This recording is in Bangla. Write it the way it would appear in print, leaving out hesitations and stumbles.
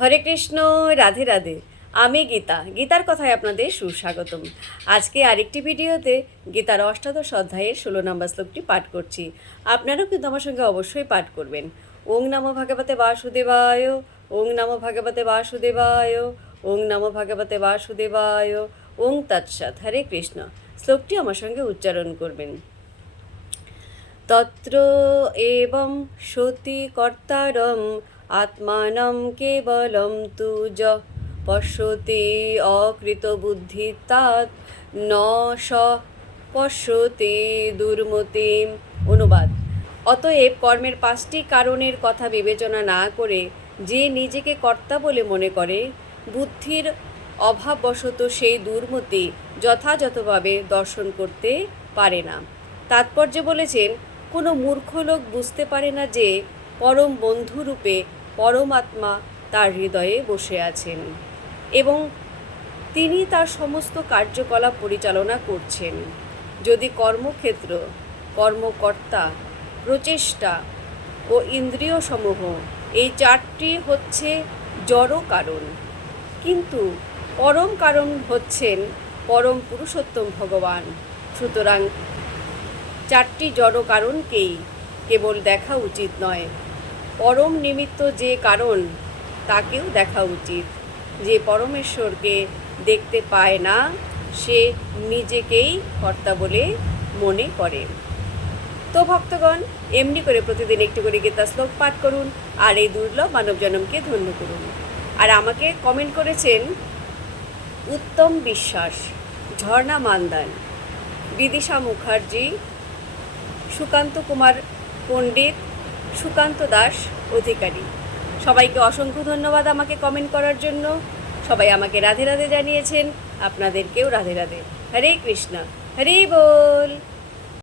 হরে কৃষ্ণ, রাধে রাধে। আমি গীতার কথায় আপনাদের সুস্বাগতম। আজকে আরেকটি ভিডিওতে গীতার অষ্টাদশ অধ্যায়ের 16 নম্বর শ্লোকটি পাঠ করছি। আপনারাও কিন্তু আমার সঙ্গে অবশ্যই পাঠ করবেন। ওং নমো ভগবতে বাসুদেবায়, ওং নমো ভগবতে বাসুদেবায়, ওং নমো ভগবতে বাসুদেবায়, ওং তৎসৎ। হরে কৃষ্ণ। শ্লোকটি আমার সঙ্গে উচ্চারণ করবেন। তত্র এবং সতি কর্তারম আত্মানম কেবলম তু য পশ্যতে অকৃতবুদ্ধি তাৎ ন স পশ্যতে দুর্মতিম। অনুবাদ: অতএব কর্মের 5টি কারণের কথা বিবেচনা না করে যে নিজেকে কর্তা বলে মনে করে, বুদ্ধির অভাববশত সেই দুর্মতি যথাযথভাবে দর্শন করতে পারে না। তাৎপর্য বলেছেন, কোনো মূর্খ লোক বুঝতে পারে না যে পরম বন্ধুরূপে পরমাত্মা তার হৃদয়ে বসে আছেন এবং তিনি তার সমস্ত কার্যকলাপ পরিচালনা করছেন। যদি কর্মক্ষেত্র, কর্মকর্তা, প্রচেষ্টা ও ইন্দ্রিয়সমূহ এই 4টি হচ্ছে জড় কারণ, কিন্তু পরম কারণ হচ্ছেন পরম পুরুষোত্তম ভগবান। সুতরাং 4টি জড় কারণকেই কেবল দেখা উচিত নয়, পরম নিমিত্ত যে কারণ তাকেও দেখা উচিত। যে পরমেশ্বরকে দেখতে পায় না সে নিজেকেই কর্তা বলে মনে করে। তো ভক্তগণ, এমনি করে প্রতিদিন একটু করে গীতা শ্লোক পাঠ করুন আর এই দুর্লভ মানব জন্মকে ধন্য করুন। আর আমাকে কমেন্ট করেছেন উত্তম বিশ্বাস, ঝর্ণা মান্দান, বিদিশা মুখার্জি, সুকান্ত কুমার পণ্ডিত, সুকান্ত দাস অধিকারী। সবাইকে অসংখ্য ধন্যবাদ আমাকে কমেন্ট করার জন্য। সবাই আমাকে রাধে রাধে জানিয়েছেন, আপনাদেরকেও রাধে রাধে। হরে কৃষ্ণ, হরে বল।